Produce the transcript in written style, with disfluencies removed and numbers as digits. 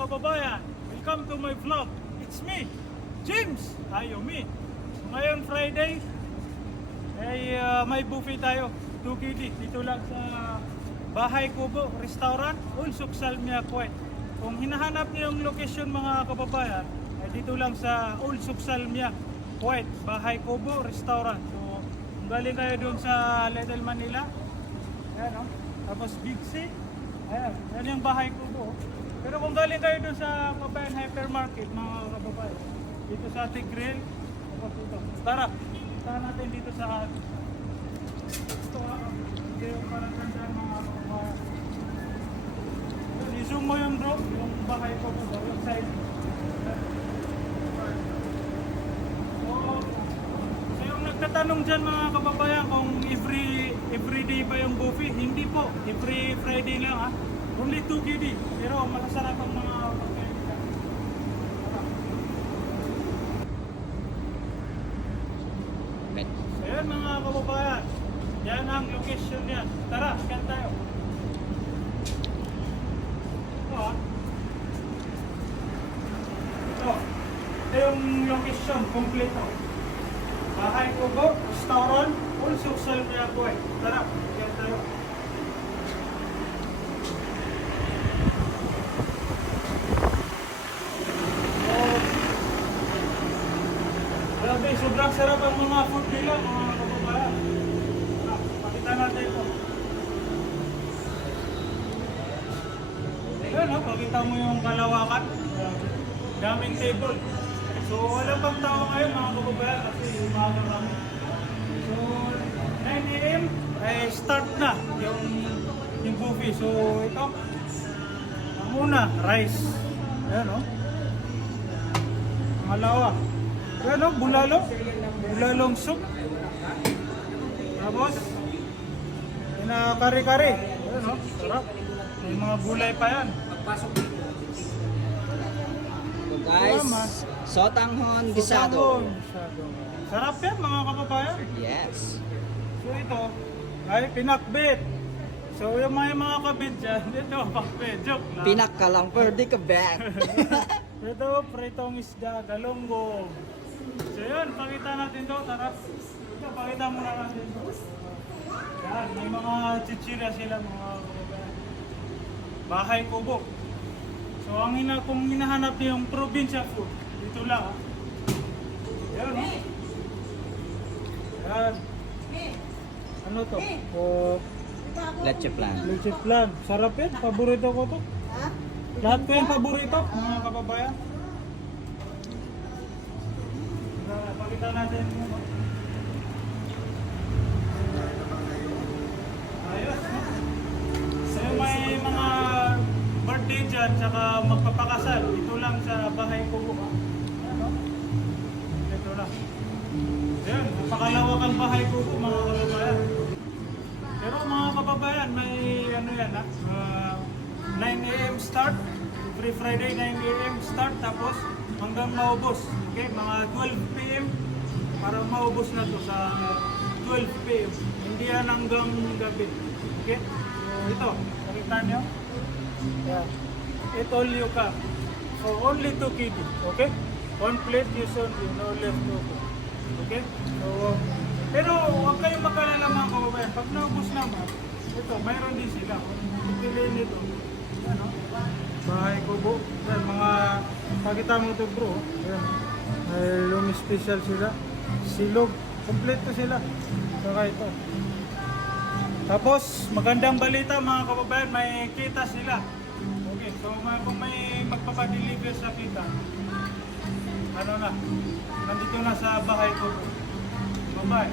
kababayan, welcome to my vlog. It's me, James Ayomi. So, ngayon Friday, ay may buffet tayo, 2KD, dito lang sa Bahay Kubo Restaurant, Ulsuk Salmia, Kuwait. Kung hinahanap niyo yung location mga kababayan, ay dito lang sa Ulsuk Salmia, Kuwait, Bahay Kubo Restaurant. So, kung galing kayo doon sa Little Manila, ayan o, tapos Big C, ayan, yan yung Bahay Kubo. Pero kung galing kayo doon sa Kabayan Hypermarket, mga kababayan, dito sa Tigrill, tapos dito. Tara, puntahan natin dito sa ito hindi yung parang tandaan mga kababayan. I-zoom mo yung bro, yung Bahay Kubo, yung side. So yung nagtatanong dyan mga kababayan kung everyday ba yung buffet, hindi po, every Friday lang ha. Only 2KD, pero masasarap ang mga pagkain nila. So yan mga kababayan, yan ang location niya. Tara, scan tayo. Ito ha. Ito yung location, kompleto. Bahay Kubo, Restaurant, Ulsuk Salmia, Kuwait. Tara, scan tayo. Grabe, sobrang sarap ang mga food nila, mga kababayan. Pakita natin ito. Ayan, pakita mo yung kalawakan. Daming table. So, wala pang tao ngayon, mga kababayan, kasi umaga kami. So, 9 AM, ay start na yung buffet. So, ito, ang una, rice. Ayan, o. Pangalawa. Ano? Bulalo? Bulalong soup. Tapos, kare-kare. Ano? Sarap. May mga gulay pa yan. So guys, sotanghon gisado. Sarap yan mga kababayan. Yes. So ito, ay pinakbit. So yung mga kabit dyan, ito pakbit. Joke lang. Pinak ka lang, pero di ka bet. Ito, pritong isda, galunggong. So yun, pakita natin to, tara. Ito, pakita muna natin to. Yan, may mga chichira sila mga kababayan. Bahay Kubo. So kung hinahanap niyo yung probinsya food, dito lang ha. Yan, ha? Yan. Ano to? Leche plan. Leche flan. Sarap yan, paborito ko to. Lahat ko yung paborito, mga kababayan. Pakita natin mo. Ayos, no? So may mga birthday dyan, tsaka magpapakasal. Ito lang sa Bahay Kubo. Ano? Ito lang. Ayan, napakalawak ang Bahay Kubo, mga kababayan. Pero mga kababayan, may ano yan ha? 9 AM start, every Friday 9 AM start, tapos hanggang maubos. Okay, mga 12 PM para maubos na to sa 12 PM. Hindi yan hanggang gabi. Okay, so ito, nakita nyo? Yeah. It all you can. So only 2KD, okay? One plate is only, no left over. Okay? So, pero huwag kayong makalala mga kababayan. Pag naubos naman, ito, mayroon din sila. Pipiliin nito. Ano? Bahay Kubo. Yan, mga pakita mo ito bro. Yan. May lumi special sila. Silog. Kompleto sila. Saka ito. Tapos, magandang balita mga kababayan, may kita sila. Okay, so kung may magpapadeliver sa kita, ano na, nandito na sa Bahay Kubo. Bye-bye.